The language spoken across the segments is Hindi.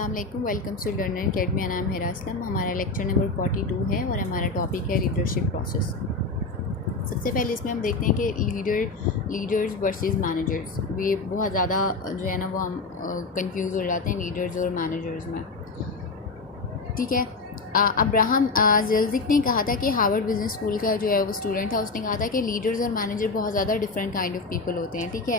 अस्सलाम वालेकुम, वेलकम टू लर्नर अकेडमी। नाम है असलम। हमारा लेक्चर नंबर 42 है और हमारा टॉपिक है लीडरशिप प्रोसेस। सबसे पहले इसमें हम देखते हैं कि लीडर्स वर्सेस मैनेजर्स। ये बहुत ज़्यादा जो है ना वो हम कंफ्यूज हो जाते हैं लीडर्स और मैनेजर्स में। ठीक है। अब्राहम ज़ेल्ज़िक ने कहा था कि हार्वर्ड बिजनेस स्कूल का जो है वो स्टूडेंट था। उसने कहा था कि लीडर्स और मैनेजर बहुत ज़्यादा डिफरेंट काइंड ऑफ पीपल होते हैं। ठीक है।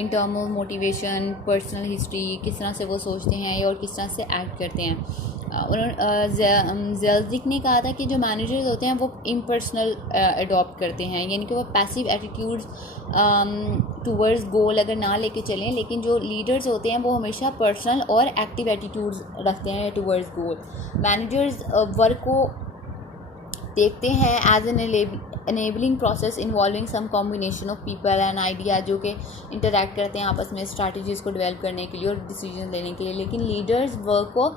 In term of motivation, personal history, किस तरह से वो सोचते हैं और किस तरह से एक्ट करते हैं। ज़ेल्ज़िक ने कहा था कि जो मैनेजर्स होते हैं वो इम्पर्सनल अडॉप्ट करते हैं, यानी कि वो पैसिव एटीट्यूड्स टूवर्ड्स गोल अगर ना लेके चलें, लेकिन जो लीडर्स होते हैं वो हमेशा पर्सनल और एक्टिव एटीट्यूड्स रखते हैं टूवर्ड्स गोल। मैनेजर्स वर्क को देखते हैं as an enabling process involving some combination of people and idea जो कि इंटरेक्ट करते हैं आपस में स्ट्रैटेजीज़ को डेवलप करने के लिए और डिसीजन लेने के लिए। लेकिन लीडर्स वर्क को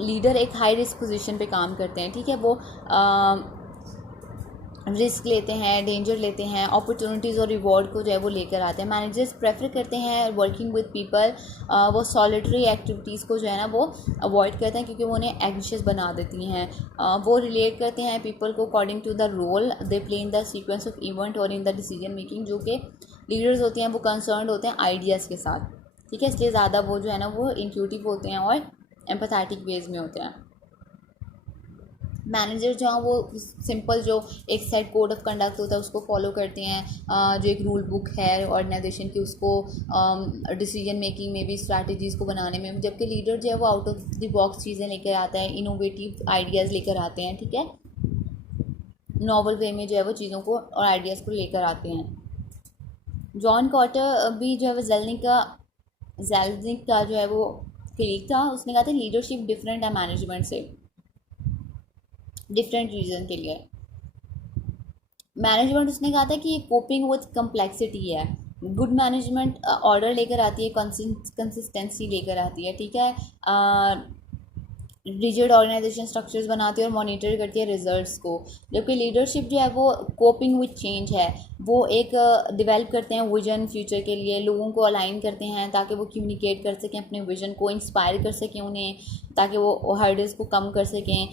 लीडर एक हाई रिस्क पोजीशन पे काम करते हैं। ठीक है। वो रिस्क लेते हैं, डेंजर लेते हैं, अपॉर्चुनिटीज़ और रिवॉर्ड को जो है वो लेकर आते हैं। मैनेजर्स प्रेफर करते हैं वर्किंग विद पीपल। वो सॉलिटरी एक्टिविटीज़ को जो है ना वो अवॉइड करते हैं क्योंकि वो उन्हें एंग्शियस बना देती हैं। वो रिलेट करते हैं पीपल को according to the role they play in the sequence of event और इन द डिसीजन मेकिंग। जो कि लीडर्स होते हैं वो कंसर्न होते हैं आइडियाज़ के साथ। ठीक है। इसलिए ज़्यादा वो जो है ना वो इंट्यूटिव होते हैं और एम्पैथेटिक वेज में होते हैं। मैनेजर जो हैं वो सिंपल जो एक सेट कोड ऑफ कंडक्ट होता है उसको फॉलो करते हैं, जो एक रूल बुक है ऑर्गेनाइजेशन की, उसको डिसीजन मेकिंग में भी, स्ट्रैटेजीज़ को बनाने में। जबकि लीडर जो है वो आउट ऑफ द बॉक्स चीज़ें लेकर आता है, इनोवेटिव आइडियाज़ लेकर आते हैं। ठीक है। नॉवल वे में जो है वो चीज़ों को और आइडियाज़ को लेकर आते हैं। जॉन कॉटर भी जो है वो ज़ेल्ज़िक का जो है वो क्लिक था। उसने कहा था लीडरशिप डिफरेंट है मैनेजमेंट से, डिफरेंट रीज़न के लिए। मैनेजमेंट उसने कहा था कि ये कोपिंग विद कम्प्लेक्सिटी है। गुड मैनेजमेंट ऑर्डर लेकर आती है, कंसिस्टेंसी लेकर आती है। ठीक है। रिजिड ऑर्गेनाइजेशन स्ट्रक्चर्स बनाती है और मॉनिटर करती है रिजल्ट्स को। जबकि लीडरशिप जो है वो कोपिंग विद चेंज है। वो एक डेवलप करते हैं विजन फ्यूचर के लिए, लोगों को अलाइन करते हैं ताकि वो कम्युनिकेट कर सकें अपने विजन को, इंस्पायर कर सकें उन्हें, ताकि वो हर्डल्स को कम कर सकें।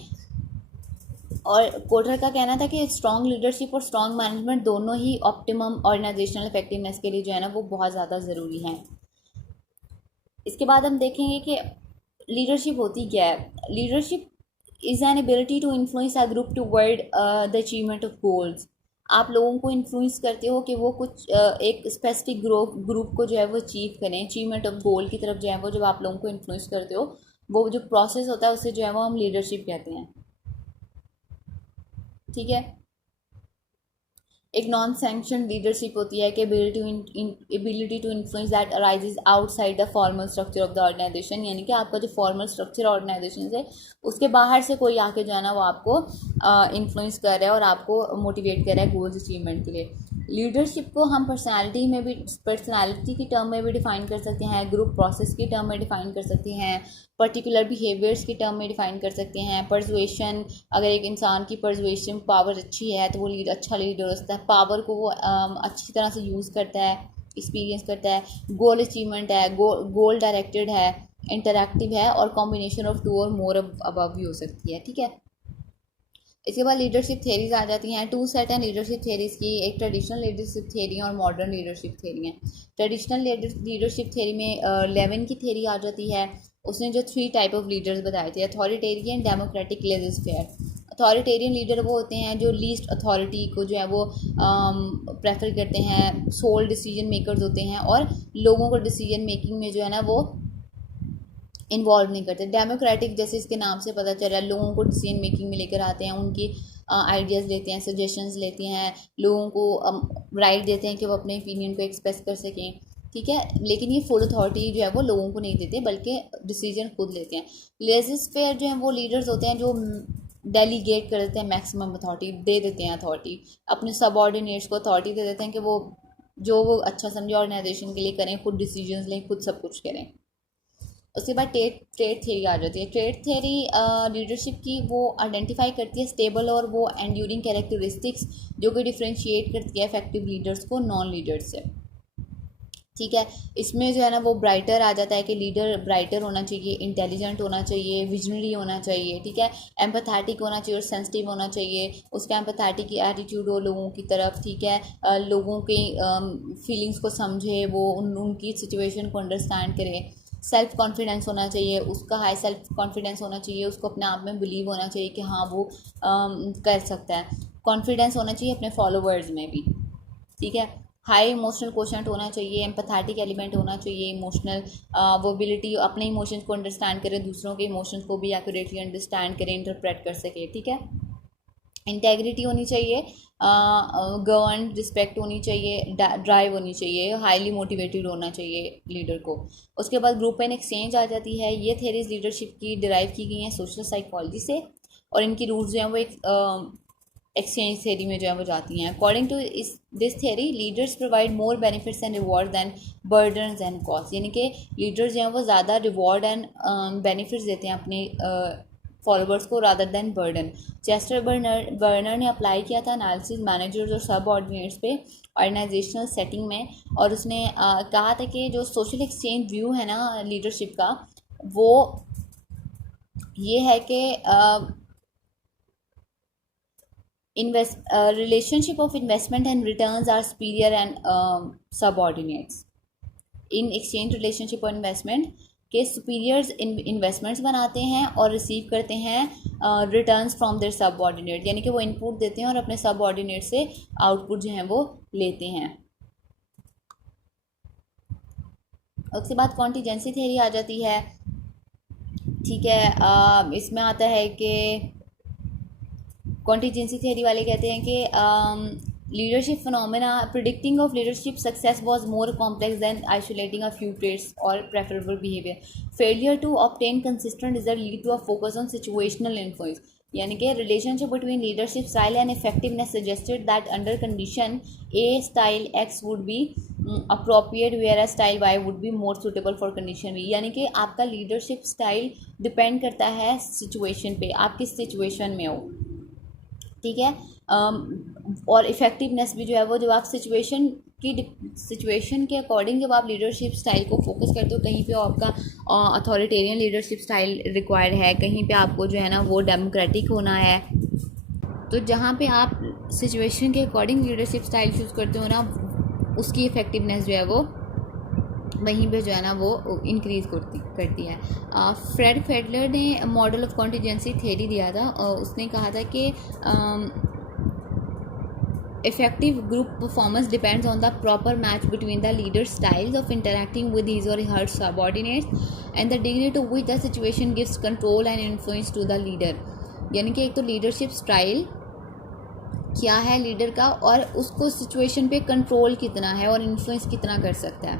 और कोटर का कहना था कि स्ट्रॉन्ग लीडरशिप और स्ट्रॉन्ग मैनेजमेंट दोनों ही ऑप्टिमम ऑर्गेनाइजेशनल इफेक्टिवनेस के लिए जो है ना वो बहुत ज़्यादा ज़रूरी हैं। इसके बाद हम देखेंगे कि लीडरशिप होती क्या है। Leadership is an ability to influence a group toward the achievement of goals. आप लोगों को इन्फ्लुएंस करते हो कि वो कुछ एक स्पेसिफिक ग्रुप को जो है वो अचीव करें, अचीवमेंट ऑफ गोल की तरफ जो है वो जब आप लोगों को इन्फ्लुएंस करते हो, वो जो प्रोसेस होता है उसे जो है वो हम लीडरशिप कहते हैं। ठीक है। एक नॉन सैंक्शन लीडरशिप होती है कि ability to influence that arises outside the formal structure of the organisation, यानी कि आपका जो फॉर्मल स्ट्रक्चर ऑर्गेनाइजेशन है उसके बाहर से कोई आके जो है ना वो आपको इन्फ्लुएंस कर रहा है और आपको मोटिवेट कर रहा है गोल्स अचीवमेंट के लिए। लीडरशिप को हम पर्सनैलिटी की टर्म में भी डिफ़ाइन कर सकते हैं, ग्रुप प्रोसेस की टर्म में डिफ़ाइन कर सकते हैं, पर्टिकुलर बिहेवियर्स की टर्म में डिफ़ाइन कर सकते हैं। परसुएशन, अगर एक इंसान की परसुएशन पावर अच्छी है तो वो अच्छा लीडर होता है। पावर को वो अच्छी तरह से यूज़ करता है, एक्सपीरियंस करता है। गोल अचीवमेंट है, गोल डायरेक्टेड है, इंटरैक्टिव है और कॉम्बिनेशन ऑफ टू और मोर अबव भी हो सकती है। ठीक है। इसके बाद लीडरशिप थेरीज आ जाती हैं। टू सेट हैं लीडरशिप थेरीज की, एक ट्रेडिशनल लीडरशिप थेरी और मॉडर्न लीडरशिप थेरी हैं। ट्रेडिशनल लीडरशिप थेरी में लेविन की थेरी आ जाती है। उसने जो 3 टाइप ऑफ लीडर्स बताए थे, अथॉरिटेरियन, डेमोक्रेटिक, लेजिस्फेयर। अथॉरिटेरियन लीडर वो होते हैं जो लीस्ट अथॉरिटी को जो है वो प्रेफर करते हैं, सोल डिसीजन मेकर्स होते हैं और लोगों को डिसीजन मेकिंग में जो है ना वो इन्वॉल्व नहीं करते। डेमोक्रेटिक, जैसे इसके नाम से पता चल रहा है, लोगों को डिसीजन मेकिंग में लेकर आते हैं, उनकी आइडियाज़ लेते हैं, सजेशंस लेते हैं, लोगों को राइट देते हैं कि वो अपने ओपिनियन को एक्सप्रेस कर सकें। ठीक है। लेकिन ये फुल अथॉरिटी जो है वो लोगों को नहीं देते बल्कि डिसीजन खुद लेते हैं। लेजिस्फेयर जो है वो लीडर्स होते हैं जो डेलीगेट कर देते हैं, मैक्सिमम अथॉरिटी दे देते हैं, अथॉरिटी अपने सबऑर्डिनेट्स को अथॉरिटी दे देते हैं कि वो जो वो अच्छा समझे ऑर्गेनाइजेशन के लिए करें, खुद डिसीजंस लें, खुद सब कुछ करें। उसके बाद ट्रेड थ्योरी आ जाती है। ट्रेड थ्योरी लीडरशिप की वो आइडेंटिफाई करती है स्टेबल और वो एंड्यूरिंग कैरेक्टरिस्टिक्स जो कि डिफ्रेंशिएट करती है इफेक्टिव लीडर्स को नॉन लीडर्स से। ठीक है। इसमें जो है ना वो ब्राइटर आ जाता है कि लीडर ब्राइटर होना चाहिए, इंटेलिजेंट होना चाहिए, विजनरी होना चाहिए, ठीक है, एम्पैथेटिक होना चाहिए और सेंसिटिव होना चाहिए, उसका एम्पैथेटिक एटीट्यूड हो लोगों की तरफ, ठीक है, लोगों के फीलिंग्स को समझे, वो उनकी सिचुएशन को अंडरस्टैंड करे, सेल्फ कॉन्फिडेंस होना चाहिए, उसका हाई सेल्फ कॉन्फिडेंस होना चाहिए, उसको अपने आप में बिलीव होना चाहिए कि हाँ वो कर सकता है, कॉन्फिडेंस होना चाहिए अपने फॉलोवर्स में भी, ठीक है, हाई इमोशनल कोशेंट होना चाहिए, एम्पैथेटिक एलिमेंट होना चाहिए, इमोशनल वो एबिलिटी अपने इमोशंस को अंडरस्टैंड करे, दूसरों के इमोशंस को भी एक्यूरेटली अंडरस्टैंड करे, इंटरप्रेट कर सके, ठीक है, इंटेग्रिटी होनी चाहिए, गवर्न रिस्पेक्ट होनी चाहिए, ड्राइव होनी चाहिए, हाईली मोटिवेटेड होना चाहिए लीडर को। उसके बाद ग्रुप एंड एक्सचेंज आ जाती है। ये थेरीज लीडरशिप की डिराइव की गई हैं सोशल साइकोलॉजी से, और इनकी रूट्स जो हैं वो एक एक्सचेंज थेरी में जो है वो जाती हैं। According to this theory leaders provide more benefits and reward than burdens and cost, यानी कि लीडर्स जो हैं वो ज़्यादा रिवॉर्ड एंड बेनिफिट्स देते हैं अपने फॉलोवर्स को rather than burden. Chester burner ने अप्लाई किया था एनालिसिस मैनेजर्स और सब ऑर्डिनेट्स पे ऑर्गेनाइजेशनल सेटिंग में, और उसने कहा था कि जो सोशल एक्सचेंज व्यू है ना लीडरशिप का, वो ये है कि relationship of investment and returns are superior and subordinates. In exchange relationship और investment के superiors investments बनाते हैं और receive करते हैं returns from their subordinate, यानी कि वो input देते हैं और अपने subordinate से output जो है वो लेते हैं। उसके बाद contingency theory आ जाती है, ठीक है, इसमें आता है कि कॉन्टीजेंसी थ्योरी वाले कहते हैं कि leadership phenomena predicting of leadership success was more complex than isolating a few traits और preferable behaviour, failure to obtain consistent result lead to a focus on situational influence, यानी कि relationship between leadership style and effectiveness suggested that under condition A style X would be appropriate where style Y would be more suitable for condition B, यानी कि आपका लीडरशिप स्टाइल डिपेंड करता है सिचुएशन पे, आप किस सिचुएशन में हो, ठीक है, और इफ़ेक्टिवनेस भी जो है वो जब आप सिचुएशन के अकॉर्डिंग जब आप लीडरशिप स्टाइल को फोकस करते हो, कहीं पे आपका अथॉरिटेरियन लीडरशिप स्टाइल रिक्वायर्ड है, कहीं पे आपको जो है ना वो डेमोक्रेटिक होना है, तो जहाँ पे आप सिचुएशन के अकॉर्डिंग लीडरशिप स्टाइल चूज़ करते हो ना, उसकी इफ़ेक्टिवनेस जो है वो वहीं पे जो है ना वो इंक्रीज़ करती है। फ्रेड फेडलर ने मॉडल ऑफ कॉन्टीजेंसी थ्योरी दिया था, और उसने कहा था कि effective group performance depends on the proper match between the leader's styles of interacting with his or her subordinates and the degree to which the situation gives control and influence to the leader, यानी कि एक तो लीडरशिप स्टाइल क्या है लीडर का, और उसको सिचुएशन पे कंट्रोल कितना है और इन्फ्लुएंस कितना कर सकता है,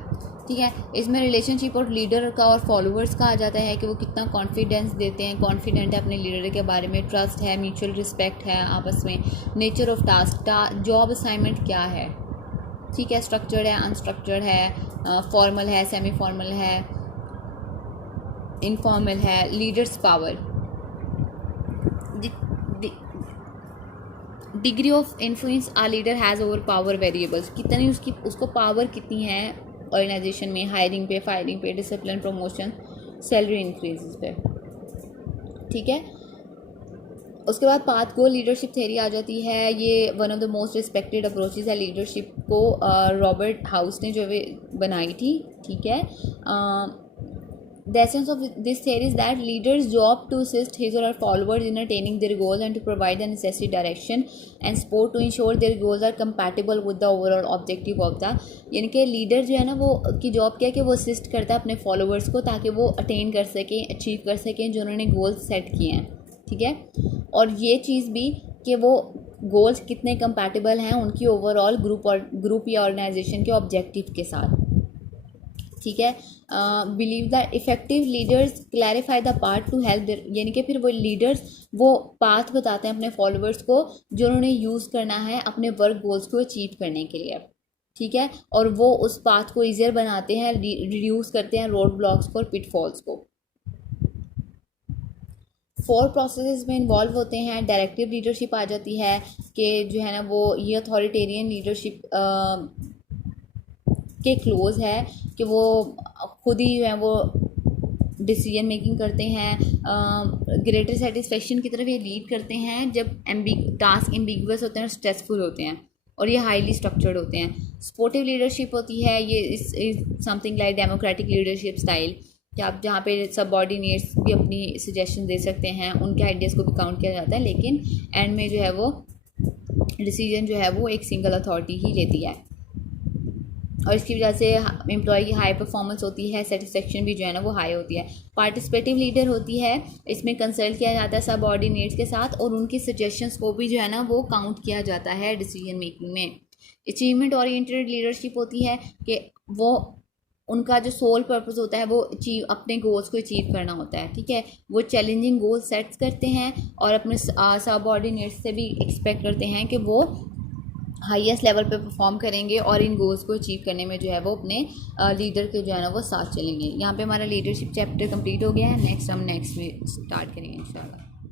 ठीक है। इसमें रिलेशनशिप और लीडर का और फॉलोअर्स का आ जाता है कि वो कितना कॉन्फिडेंस देते हैं, कॉन्फिडेंट है अपने लीडर के बारे में, ट्रस्ट है, म्यूचुअल रिस्पेक्ट है आपस में, nature of task, job assignment क्या है, ठीक है, स्ट्रक्चर्ड है, अनस्ट्रक्चर्ड है, फॉर्मल है, सेमी फॉर्मल है, इनफॉर्मल है, leaders power, degree of influence a leader has over power variables, कितनी उसको पावर कितनी है ऑर्गेनाइजेशन में, हायरिंग पे, फायरिंग पे, डिसिप्लिन, प्रमोशन, सैलरी इंक्रीजेस पे, ठीक है। उसके बाद पाथ गोल लीडरशिप थ्योरी आ जाती है। ये one of the most respected approaches है लीडरशिप को, रॉबर्ट हाउस ने जो है बनाई थी, ठीक है। The essence of this theory is that leaders' job to assist his or her followers in attaining their goals and to provide the necessary direction and support to ensure their goals are compatible with the overall objective of the, यानी कि लीडर जो है ना वो की जॉब क्या है कि वो असिस्ट करता है अपने फॉलोवर्स को ताकि वो अटेन कर सकें, अचीव कर सकें जो उन्होंने गोल्स सेट किए हैं, ठीक है। और ये चीज़ भी कि वो गोल्स कितने कंपैटिबल हैं उनकी ओवरऑल ग्रुप या ऑर्गेनाइजेशन के ऑब्जेक्टिव के साथ, ठीक है। Believe that effective leaders clarify the part two help, यानी कि फिर वो लीडर्स वो पाथ बताते हैं अपने फॉलोअर्स को जो उन्होंने यूज़ करना है अपने वर्क गोल्स को अचीव करने के लिए, ठीक है। और वो उस पाथ को ईजियर बनाते हैं, रिड्यूस करते हैं रोड ब्लॉक्स को और पिटफॉल्स को। 4 प्रोसेसेस में इन्वॉल्व होते हैं। डायरेक्टिव लीडरशिप आ जाती है कि जो है ना वो ये अथॉरिटेरियन लीडरशिप इतने क्लोज है कि वो खुद ही जो है वो डिसीजन मेकिंग करते हैं, ग्रेटर सेटिस्फेक्शन की तरफ ये लीड करते हैं जब टास्क एम्बिगुअस होते हैं और स्ट्रेसफुल होते हैं, और ये हाईली स्ट्रक्चर्ड होते हैं। सपोर्टिव लीडरशिप होती है, ये is something like democratic leadership style, कि आप जहाँ पे सबऑर्डिनेट्स भी अपनी सजेशन दे सकते हैं, उनके आइडियाज़ को भी काउंट किया जाता है, लेकिन एंड में जो है वो डिसीजन जो है वो एक सिंगल अथॉरिटी ही लेती है, और इसकी वजह से एम्प्लॉय की हाई परफॉर्मेंस होती है, सेटिस्फेक्शन भी जो है ना वो हाई होती है। पार्टिसिपेटिव लीडर होती है, इसमें कंसल्ट किया जाता है सबऑर्डिनेट्स के साथ, और उनकी सजेशंस को भी जो है ना वो काउंट किया जाता है डिसीजन मेकिंग में। अचीवमेंट ओरिएंटेड लीडरशिप होती है कि वो उनका जो सोल पर्पस होता है वो अपने गोल्स को अचीव करना होता है, ठीक है। वो चैलेंजिंग गोल सेट्स करते हैं और अपने सबऑर्डिनेट्स से भी एक्सपेक्ट करते हैं कि वो हाईएस्ट लेवल पे परफॉर्म करेंगे और इन गोल्स को अचीव करने में जो है वो अपने लीडर के जो है ना वो साथ चलेंगे। यहाँ पे हमारा लीडरशिप चैप्टर कंप्लीट हो गया है। नेक्स्ट हम नेक्स्ट में स्टार्ट करेंगे इंशाल्लाह।